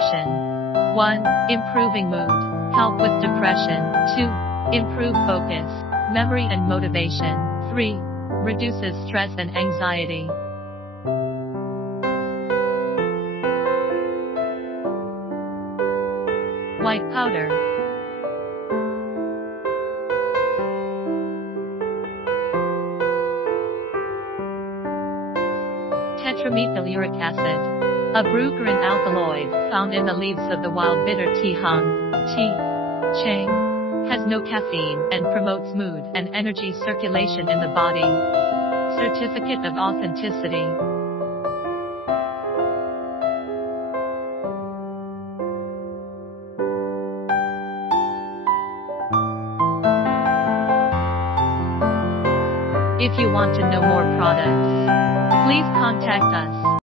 Function: 1. Improving mood. Help with depression. 2. Improve focus, memory and motivation. 3. Reduces stress and anxiety. White powder. Tetramethyl Uric Acid. A brukerine alkaloid, found in the leaves of the wild bitter tea hung tea. Chang. Has no caffeine, and promotes mood and energy circulation in the body. Certificate of authenticity. If you want to know more products, please contact us.